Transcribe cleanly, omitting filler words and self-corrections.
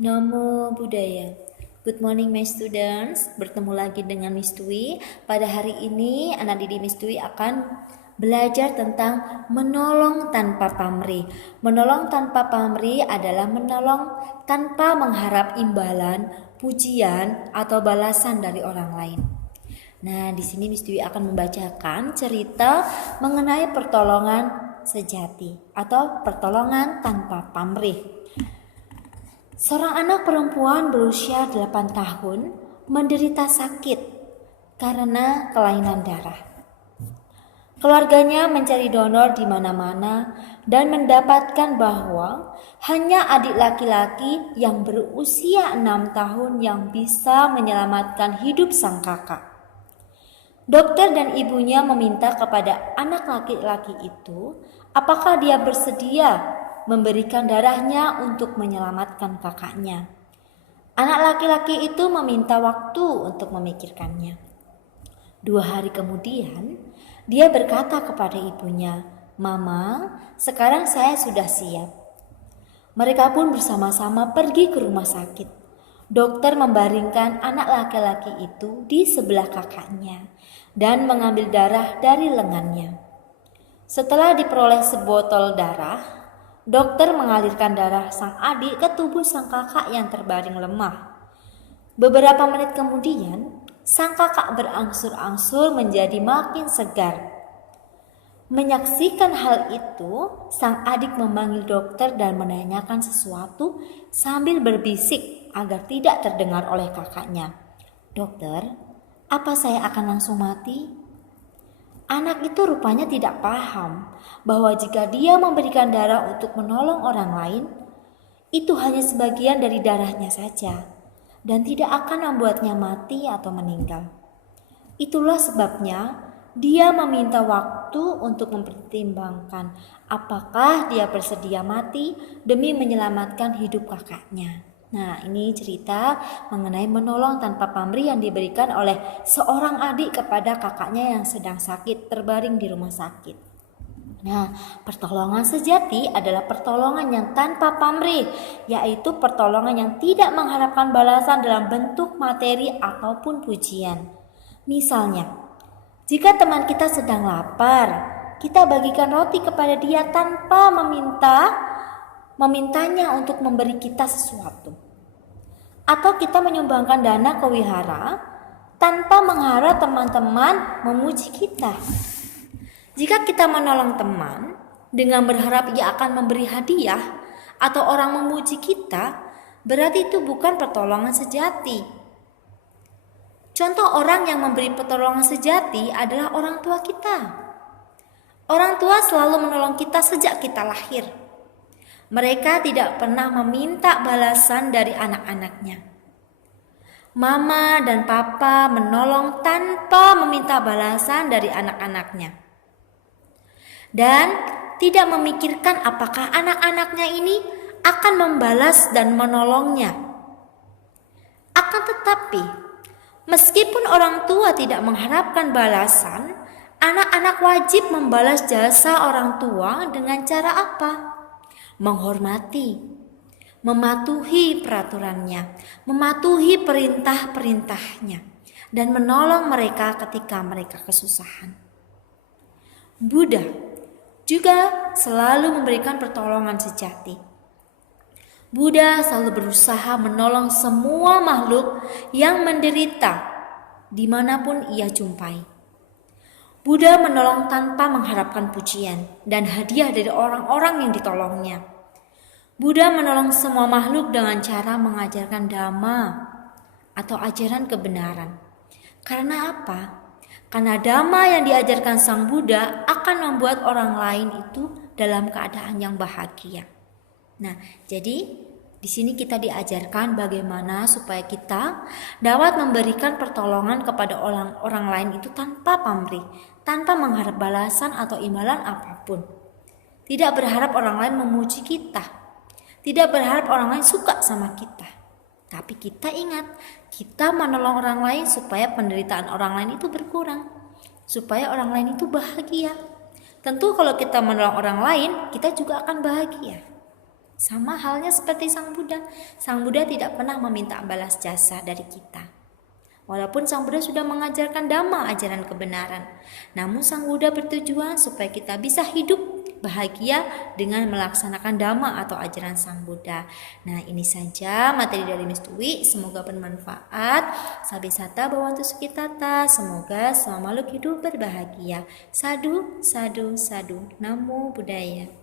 Namo Buddhaya. Good morning my students. Bertemu lagi dengan Miss Dwi. Pada hari ini anak didik Miss Dwi akan belajar tentang menolong tanpa pamrih. Menolong tanpa pamrih adalah menolong tanpa mengharap imbalan, pujian atau balasan dari orang lain. Nah, di sini Miss Dwi akan membacakan cerita mengenai pertolongan sejati atau pertolongan tanpa pamrih. Seorang anak perempuan berusia 8 tahun menderita sakit karena kelainan darah. Keluarganya mencari donor di mana-mana dan mendapatkan bahwa hanya adik laki-laki yang berusia 6 tahun yang bisa menyelamatkan hidup sang kakak. Dokter dan ibunya meminta kepada anak laki-laki itu apakah dia bersedia memberikan darahnya untuk menyelamatkan kakaknya. Anak laki-laki itu meminta waktu untuk memikirkannya. 2 hari kemudian, dia berkata kepada ibunya, "Mama, sekarang saya sudah siap." Mereka pun bersama-sama pergi ke rumah sakit. Dokter membaringkan anak laki-laki itu di sebelah kakaknya dan mengambil darah dari lengannya. Setelah diperoleh sebotol darah, dokter mengalirkan darah sang adik ke tubuh sang kakak yang terbaring lemah. Beberapa menit kemudian, sang kakak berangsur-angsur menjadi makin segar. Menyaksikan hal itu, sang adik memanggil dokter dan menanyakan sesuatu sambil berbisik agar tidak terdengar oleh kakaknya. "Dokter, apa saya akan langsung mati?" Anak itu rupanya tidak paham bahwa jika dia memberikan darah untuk menolong orang lain, itu hanya sebagian dari darahnya saja dan tidak akan membuatnya mati atau meninggal. Itulah sebabnya dia meminta waktu untuk mempertimbangkan apakah dia bersedia mati demi menyelamatkan hidup kakaknya. Nah, ini cerita mengenai menolong tanpa pamrih yang diberikan oleh seorang adik kepada kakaknya yang sedang sakit terbaring di rumah sakit. Nah, pertolongan sejati adalah pertolongan yang tanpa pamrih, yaitu pertolongan yang tidak mengharapkan balasan dalam bentuk materi ataupun pujian. Misalnya, jika teman kita sedang lapar, kita bagikan roti kepada dia tanpa memintanya untuk memberi kita sesuatu. Atau kita menyumbangkan dana ke wihara tanpa mengharap teman-teman memuji kita. Jika kita menolong teman dengan berharap ia akan memberi hadiah atau orang memuji kita, berarti itu bukan pertolongan sejati. Contoh orang yang memberi pertolongan sejati adalah orang tua kita. Orang tua selalu menolong kita sejak kita lahir. Mereka tidak pernah meminta balasan dari anak-anaknya. Mama dan papa menolong tanpa meminta balasan dari anak-anaknya. Dan tidak memikirkan apakah anak-anaknya ini akan membalas dan menolongnya. Akan tetapi, meskipun orang tua tidak mengharapkan balasan, anak-anak wajib membalas jasa orang tua dengan cara apa? Menghormati, mematuhi peraturannya, mematuhi perintah-perintahnya, dan menolong mereka ketika mereka kesusahan. Buddha juga selalu memberikan pertolongan sejati. Buddha selalu berusaha menolong semua makhluk yang menderita dimanapun ia jumpai. Buddha menolong tanpa mengharapkan pujian dan hadiah dari orang-orang yang ditolongnya. Buddha menolong semua makhluk dengan cara mengajarkan dhamma atau ajaran kebenaran. Karena apa? Karena dhamma yang diajarkan sang Buddha akan membuat orang lain itu dalam keadaan yang bahagia. Nah, jadi di sini kita diajarkan bagaimana supaya kita dapat memberikan pertolongan kepada orang lain itu tanpa pamrih, tanpa mengharap balasan atau imbalan apapun. Tidak berharap orang lain memuji kita, tidak berharap orang lain suka sama kita. Tapi kita ingat, kita menolong orang lain supaya penderitaan orang lain itu berkurang, supaya orang lain itu bahagia. Tentu kalau kita menolong orang lain, kita juga akan bahagia. Sama halnya seperti Sang Buddha. Sang Buddha tidak pernah meminta balas jasa dari kita. Walaupun Sang Buddha sudah mengajarkan Dhamma, ajaran kebenaran, namun Sang Buddha bertujuan supaya kita bisa hidup bahagia dengan melaksanakan Dhamma atau ajaran Sang Buddha. Nah, ini saja materi dari Miss Dwi. Semoga bermanfaat. Sabi sata bhavantu sukhitata. Semoga semua makhluk hidup berbahagia. Sadu, sadu, sadu. Namo Buddhaya.